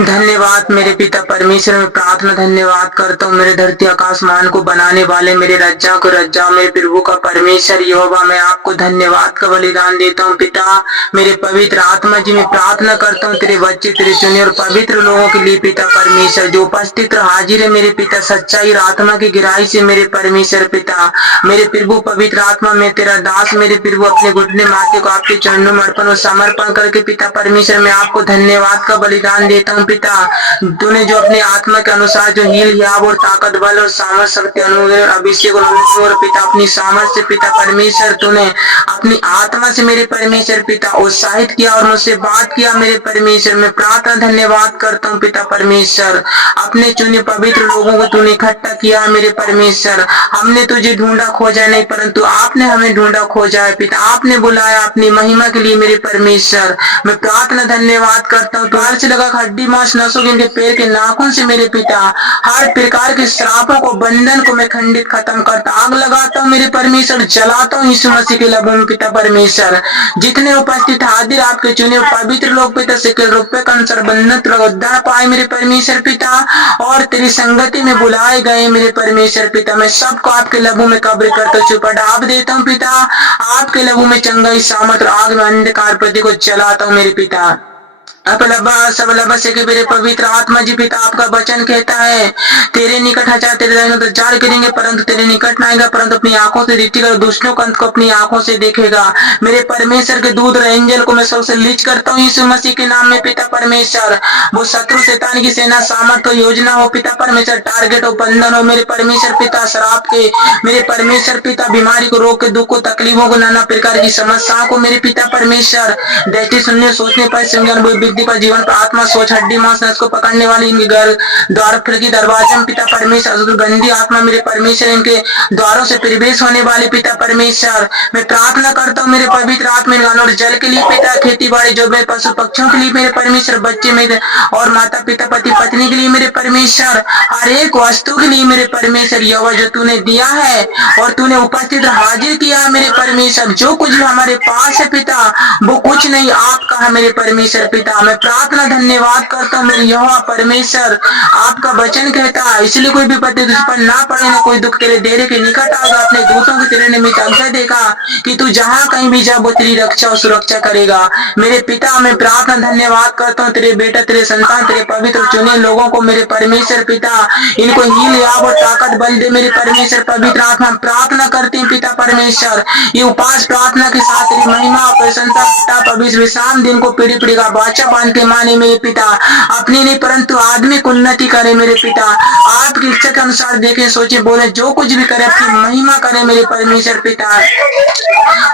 धन्यवाद मेरे पिता परमेश्वर, मैं प्रार्थना धन्यवाद करता हूँ मेरे धरती आकाशमान को बनाने वाले मेरे रज्जा को रज्जा मेरे प्रभु का परमेश्वर यहोवा, मैं आपको धन्यवाद का बलिदान देता हूँ पिता। मेरे पवित्र आत्मा जी, मैं प्रार्थना करता हूँ तेरे बच्चे तेरे चुने और पवित्र लोगों के लिए पिता परमेश्वर, जो उपस्थित और हाजिर है मेरे पिता, सच्चाई और आत्मा की गहराई से मेरे परमेश्वर पिता। मेरे प्रभु पवित्र आत्मा, मैं तेरा दास मेरे प्रभु अपने घुटने माथे को आपके चरणों में अर्पण और समर्पण करके पिता परमेश्वर, मैं आपको धन्यवाद का बलिदान देता हूँ पिता। तूने जो अपने आत्मा के अनुसार जो हील हियाव और ताकत बल और सामर्थ शक्ति अनुग्रह और अभिषेक और पिता अपनी सामर्थ से पिता परमेश्वर, तूने अपनी आत्मा से मेरे परमेश्वर पिता उत्साहित किया और मुझसे बात किया मेरे परमेश्वर। मैं प्रार्थना धन्यवाद करता हूँ पिता परमेश्वर, अपने चुने पवित्र लोगों को तूने इकट्ठा किया मेरे परमेश्वर। हमने तुझे ढूंढा खोजा नहीं, परंतु आपने हमें ढूंढा खोजा है पिता, आपने बुलाया अपनी महिमा के लिए मेरे परमेश्वर। मैं प्रार्थना धन्यवाद करता हूँ, द्वार से लगा हड्डी मांस नसों के पैर के नाखून से मेरे पिता हर प्रकार के श्रापों को बंधन को मैं खंडित खत्म करता, आग लगाता हूँ मेरे परमेश्वर, जलाता हूँ यीशु मसीह के लहू में पिता परमेश्वर। जितने उपस्थित हाजिर आपके चुने पवित्र लोग पिता से रुपये का अनुसार बंधन उद्धार पाए मेरे परमेश्वर पिता, और तेरी संगति में बुलाए गए मेरे परमेश्वर पिता। मैं सबको आपके लहू में कब्र करता चुपा डाब देता हूँ पिता, आपके लहू में चंगाई सामर्थ आग में अंधकार प्रति को जलाता हूँ मेरे पिता। के मेरे पवित्र आत्मा जी पिता, आपका वचन कहता है तेरे निकट हजार तेरे दाहिने तो चार करेंगे परंतु तेरे निकट न आएगा, परंतु अपनी आंखों से दृष्टि कर दुष्टों का अंत को अपनी आंखों से देखेगा। मेरे परमेश्वर के दूत और एंजल को मैं सबसे लीच करता हूँ यीशु मसीह के नाम में पिता परमेश्वर। वो शत्रु शैतान की सेना सामर्थ हो योजना हो पिता परमेश्वर, टारगेट हो बंधन हो मेरे परमेश्वर पिता, शराब के मेरे परमेश्वर पिता, बीमारी को रोग के दुख को तकलीफों को नाना प्रकार की समस्याओं को मेरे पिता परमेश्वर, दृष्टि सुनने सोचने पर संज्ञान बुद्धि पर जीवन पर आत्मा सोच हड्डी मांस नस को पकड़ने वाली इनके घर द्वार खिड़की दरवाजे में पिता परमेश्वर, गंदी आत्मा मेरे परमेश्वर इनके द्वारों से प्रवेश होने वाले पिता परमेश्वर। मैं प्रार्थना करता हूँ मेरे पवित्र आत्मा और जल के लिए पिता, खेती बाड़ी जो मेरे पशु पक्षियों के लिए मेरे परमेश्वर, बच्चे मेरे और माता पिता पति पत्नी के लिए मेरे परमेश्वर, हर एक वस्तु के लिए मेरे परमेश्वर यहोवा जो तूने दिया है और तूने उपस्थित हाजिर किया है मेरे परमेश्वर। जो कुछ भी हमारे पास है पिता वो कुछ नहीं आपका है मेरे परमेश्वर पिता। मैं प्रार्थना धन्यवाद करता हूँ मेरे यहोवा परमेश्वर, आपका वचन कहता है इसलिए कोई विपत्ति तुझ पर ना पड़े ना कोई दुख तेरे डेरे के निकट आएगा, अपने दूतों के तेरे निमित्त आज्ञा देगा कि तू जहाँ कहीं भी जा वो तेरी रक्षा और सुरक्षा करेगा मेरे पिता। मैं प्रार्थना धन्यवाद करता हूँ तेरे बेटा तेरे संतान तेरे पवित्र चुने लोगों को मेरे परमेश्वर पिता, इनको हील याब और ताकत बल दे मेरे परमेश्वर पवित्र आत्मा। प्रार्थना करते हैं पिता परमेश्वर, ये उपास प्रार्थना के साथ तेरी महिमा और प्रशंसा पिता पवित्र विश्राम दिन को पीढ़ी पीढ़ी का बादशाह बांध के माने मेरे पिता, अपनी नहीं परंतु आदमी को उन्नति करे मेरे पिता, आपकी इच्छा के अनुसार देखे सोचे बोले जो कुछ भी करे अपनी महिमा करे मेरे परमेश्वर पिता,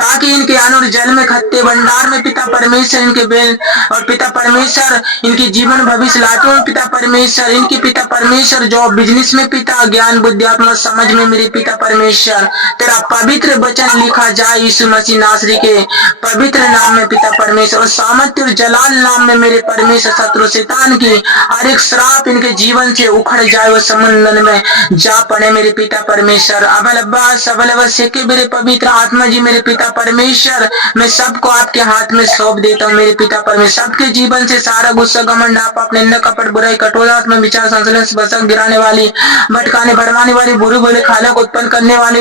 ताकि इनके अन्न और जल में खत्ते भंडार में पिता परमेश्वर इनके बेल और पिता परमेश्वर इनकी जीवन भविष्य लाते हैं पिता परमेश्वर, इनकी पिता परमेश्वर जो बिजनेस में पिता ज्ञान बुद्धि आत्मा समझ में मेरे पिता परमेश्वर तेरा पवित्र वचन लिखा जाए यीशु मसीह नासरी के पवित्र नाम में पिता परमेश्वर, और सामर्थ्य और जलाल नाम में मेरे परमेश्वर शत्रु शैतान की हर एक श्राप इनके जीवन से उखड़ जाए वो समुद्र में जा पड़े मेरे पिता परमेश्वर। अबल अब्बास सबल अवश्य के मेरे पवित्र आत्मा जी मेरे पिता परमेश्वर, मैं सबको आपके हाथ में सौंप देता हूँ मेरे पिता परमेश्वर। सबके जीवन से सारा गुस्सा घमंड आप निंदा कपट बुराई कठोरता में विचार संशोधन से बसक गिराने वाली भटकाने भरमाने वाली बुरी बोले खाला को उत्पन्न करने वाली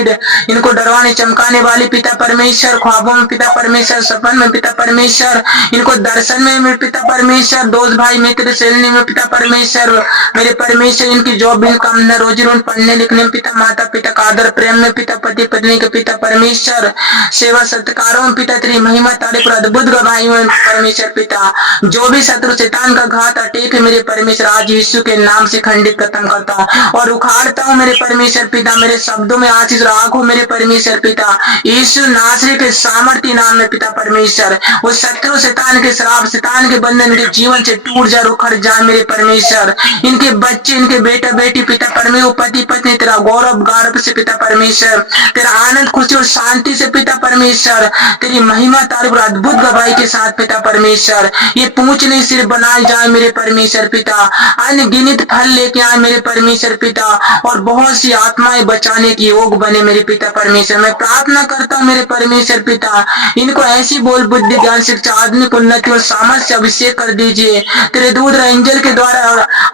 इनको डरवाने चमकाने वाली पिता परमेश्वर, ख्वाबों में पिता परमेश्वर, सपन में पिता परमेश्वर, इनको दर्शन में मेरे पिता परमेश्वर, दोस्त भाई मित्र सहेली में पिता परमेश्वर मेरे परमेश्वर, इनकी जॉब भी काम न रोजी रोज पढ़ने लिखने में पिता माता पिता का आदर प्रेम में पिता पति पत्नी के पिता परमेश्वर, सेवा सत्कारों में पिता तेरी महिमा तारीफ और अद्भुत गवाही में परमेश्वर पिता, जो भी शत्रु शैतान का घात अटैक है मेरे परमेश्वर आज यीशु के नाम से खंडित खत्म करता हूँ और उखाड़ता हूँ मेरे परमेश्वर पिता। मेरे शब्दों में आशीष राखो मेरे परमेश्वर पिता, यीशु नासरी के सामर्थ्य नाम में पिता परमेश्वर, वो शत्रु शैतान के श्राप शैतान के बंधन के जीवन से टूट जा उखड़ जाए मेरे परमेश्वर। इनके बच्चे इनके बेटा बेटी पिता परमेश्वर पति पत्नी तेरा गौरव गारव से पिता परमेश्वर, तेरा आनंद खुशी और शांति से पिता परमेश्वर, तेरी महिमा तारीफ और अद्भुत गवाही के साथ पिता परमेश्वर ये पूछने सिर बनाए जाए मेरे परमेश्वर पिता, अनगिनत फल लेके आए मेरे परमेश्वर पिता और बहुत सी आत्माएं बचाने की योग बने मेरे पिता परमेश्वर। मैं प्रार्थना करता हूँ मेरे परमेश्वर पिता, इनको ऐसी बोल बुद्धि ज्ञान शिक्षा आदमी को उन्नति और सामर्थ्य अभिषेक कर दीजिए, तेरे दूध एंजल के द्वारा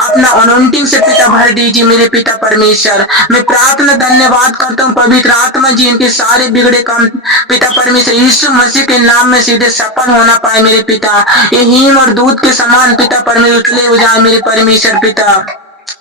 अपना अनोइंटिंग से पिता भर दीजिए मेरे पिता परमेश्वर। मैं प्रार्थना धन्यवाद करता हूँ पवित्र आत्मा जी, इनके सारे बिगड़े काम पिता परमेश्वर यीशु मसीह के नाम में सीधे सफल होना पाए मेरे पिता। ये हिम और दूध के समान पिता परमेश्वर उतले हो जाए मेरे परमेश्वर पिता,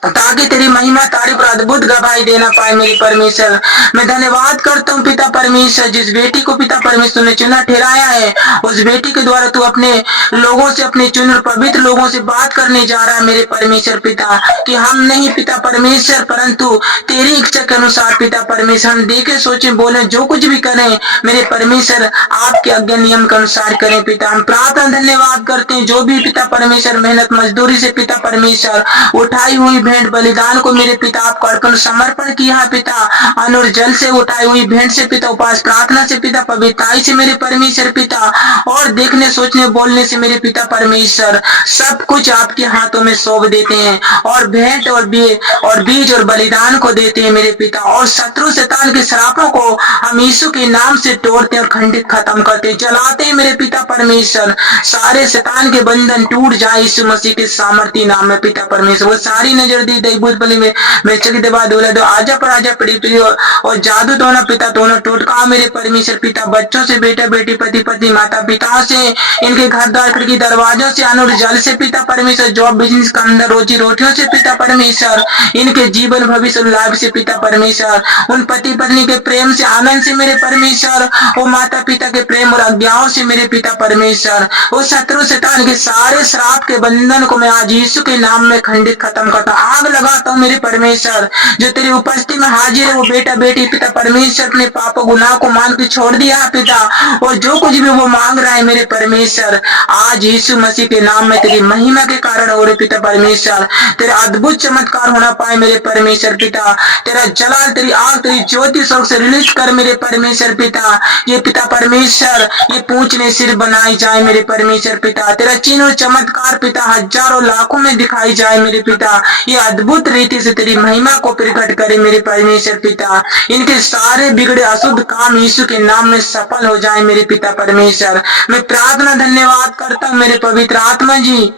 ताकि तेरी महिमा तारीफ और अद्भुत गवाही देना पाए मेरे परमेश्वर। मैं धन्यवाद करता हूँ पिता परमेश्वर, जिस बेटी को पिता परमेश्वर ने चुना ठहराया है, उस बेटी के द्वारा तू अपने लोगों से, अपने चुने पवित्र लोगों से बात करने जा रहा है मेरे परमेश्वर पिता, कि हम नहीं पिता परमेश्वर परंतु तेरी इच्छा के अनुसार पिता परमेश्वर हम देखे सोचे बोले जो कुछ भी करें मेरे परमेश्वर आपके आज्ञा नियम के अनुसार करें पिता। हम प्रार्थना धन्यवाद करते हैं जो भी पिता परमेश्वर मेहनत मजदूरी से पिता परमेश्वर उठाई हुई भेंट बलिदान को मेरे पिता आपको अर्पण समर्पण किया है पिता, अन्न और जल से उठाई हुई भेंट से पिता, उपास प्रार्थना से पिता, पवित्रताई से मेरे परमेश्वर पिता, और देखने सोचने बोलने से मेरे पिता परमेश्वर सब कुछ आपके हाथों में सौंप देते हैं, और भेंट और बीज और बलिदान को देते हैं मेरे पिता, और शत्रु शैतान के श्रापों को हम यीशु के नाम से तोड़ते और खंडित खत्म करते जलाते हैं मेरे पिता परमेश्वर। सारे शैतान के बंधन टूट जाए यीशु मसीह के सामर्थ्य नाम में पिता परमेश्वर। वो सारी नजर दी दैबूत बलि में बेचकी दबा दोला दो आजा पर आजा पड़ी और जादू दोनों पिता दोनों टोटका मेरे परमेश्वर पिता, बच्चों से बेटा बेटी पति पत्नी माता पिता से, इनके घर द्वार खिड़की दरवाजों से, अन्न और जल से पिता परमेश्वर, जॉब बिजनेस का अंदर रोजी रोटियों से पिता परमेश्वर, इनके जीवन भविष्य लाभ से पिता परमेश्वर, उन पति पत्नी के प्रेम से आनंद से मेरे परमेश्वर, वो माता पिता के प्रेम और आज्ञाओं से मेरे पिता परमेश्वर, वो शत्रु शैतान के सारे श्राप के बंधन को मैं आज यीशु के नाम में खंडित खत्म करता हूँ, आग लगाता हूँ मेरे परमेश्वर। जो तेरी उपस्थिति में हाजिर है वो बेटा बेटी पिता परमेश्वर अपने पाप गुनाह को मान के छोड़ दिया पिता, और जो कुछ भी वो मांग रहा है मेरे परमेश्वर आज यीशु मसीह के नाम में तेरी महिमा के कारण हो रहे पिता परमेश्वर, तेरा अद्भुत चमत्कार होना पाए मेरे परमेश्वर पिता, तेरा जलाल तेरी आग तेरी ज्योति स्वर्ग से रिलीज कर मेरे परमेश्वर पिता, ये पिता परमेश्वर ये पूंछने सिर बनाई जाए मेरे परमेश्वर पिता, तेरा चिन्ह और चमत्कार पिता हजारों लाखों में दिखाई जाए मेरे पिता, ये अद्भुत रीति से तेरी महिमा को प्रकट करे मेरे परमेश्वर पिता, इनके सारे बिगड़े अशुद्ध काम यीशु के नाम में सफल हो जाए मेरे पिता परमेश्वर। मैं प्रार्थना धन्यवाद करता हूँ मेरे पवित्र आत्मा जी,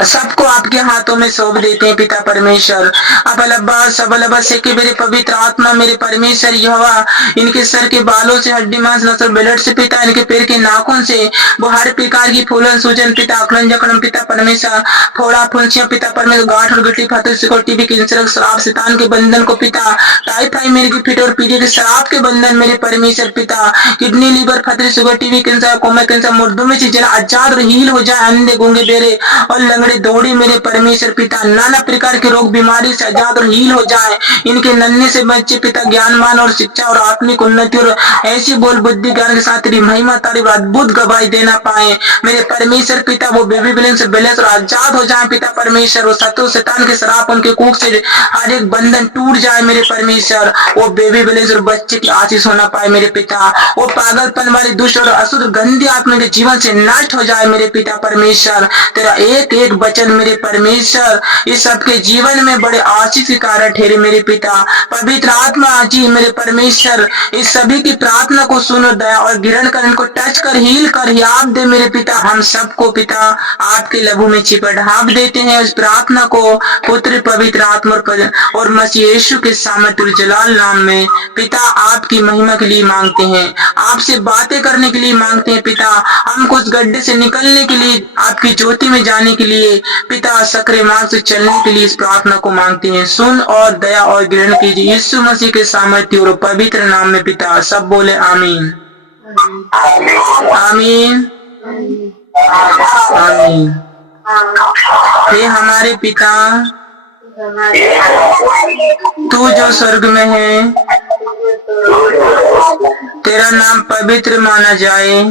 सबको आपके हाथों में सौंप देते हैं पिता परमेश्वर। अबलब्बा सबलब्बा से कि मेरे पवित्र आत्मा मेरे परमेश्वर यहोवा, इनके सर के बालों से हड्डी मांस नसर ब्लड से पिता, इनके पैर के नाखून से वो हर प्रकार की फूलन सूजन पिता, अकलन जकड़न पिता परमेश्वर, फोड़ा फुंसियां पिता परमेश्वर, गांठ और गिट्टी फतह सिकोड़ टीबी कैंसर श्राप शैतान के बंधन को पिता, टाइफाइड मेरे की फिट और पीढ़ी के श्राप के बंधन मेरे परमेश्वर पिता, किडनी लीवर फतह सिकोड़ टीबी कैंसर कोमा कैंसर मुर्दों में से जल आजाद और हील हो जाए, अंधे गूंगे बेरे और लंगड़े दौड़ी मेरे परमेश्वर पिता, नाना प्रकार के रोग बीमारी से आजाद और हील हो जाए, इनके नन्हे से बच्चे पिता ज्ञानमान और शिक्षा और आत्मिक उन्नति और ऐसी बोल बुद्धि ज्ञान के साथ तेरी महिमा तारीफ अद्भुत गवाही देना पाए मेरे परमेश्वर पिता, वो बेबी बिलन से बैलेंस और आजाद हो जाए पिता परमेश्वर, वो शत्रु शैतान के श्राप उनके कुख से हर एक बंधन टूट जाए मेरे परमेश्वर, वो बेबी बिलेंस और बच्चे की आशीष होना पाए मेरे पिता, वो पागलपन वाली दुष्ट और अशुद्ध गंदी आत्मा के जीवन से नष्ट हो जाए मेरे पिता परमेश्वर, तेरा एक एक वचन मेरे परमेश्वर इस सबके जीवन में बड़े आशीष के कारण ठहरे मेरे पिता, पवित्र आत्मा जी मेरे परमेश्वर इस सभी की प्रार्थना को सुनो, दया और गिरण कर इनको टच कर हील कर हियाब दे मेरे पिता, हम सबको पिता आपके लहू में चिपट ढाप देते हैं, उस प्रार्थना को पुत्र पवित्र आत्मा और मसीह यीशु के सामर्थ्य और जलाल नाम में पिता आपकी महिमा के लिए मांगते हैं, आपसे बातें करने के लिए मांगते हैं पिता, हमको उस गड्ढे से निकलने के लिए आपकी ज्योति में जाने के लिए पिता सकरे मार्ग से चलने के लिए इस प्रार्थना को मांगते हैं, सुन और दया और ग्रहण कीजिए यीशु मसीह के सामर्थ्य और पवित्र नाम में पिता, सब बोले आमीन आमीन आमीन। हे हमारे पिता तू जो स्वर्ग में है, तेरा नाम पवित्र माना जाए,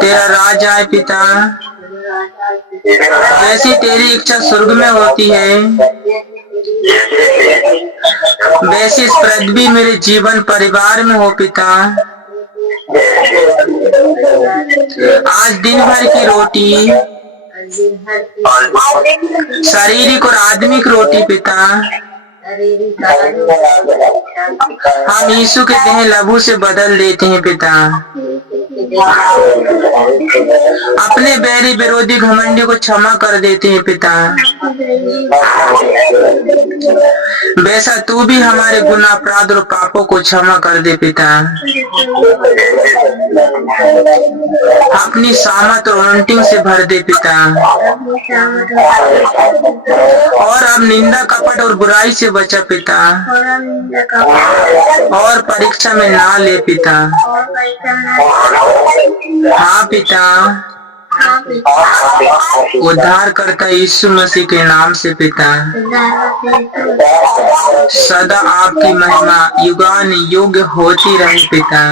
तेरा राज आए पिता, जैसी तेरी इच्छा स्वर्ग में होती है वैसी इस पृथ्वी मेरे जीवन परिवार में हो पिता, आज दिन भर की रोटी शारीरिक और आत्मिक रोटी पिता हम यीशु के देह लहू से बदल देते हैं पिता, अपने बैरी विरोधी घमंडी को क्षमा कर देते हैं पिता। वैसा तू भी हमारे गुनाह अपराध और पापों को क्षमा कर दे पिता। अपनी सामत और अनोइंटिंग से भर दे पिता। और अब निंदा कपट और बुराई से बचा पिता। और परीक्षा में ना ले पिता। हाँ पिता, उद्धार करता यीशु मसीह के नाम से पिता। सदा आपकी महिमा युगान युग होती रहे पिता।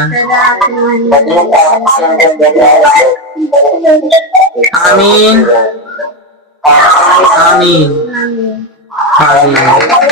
आमीन आमीन आमीन।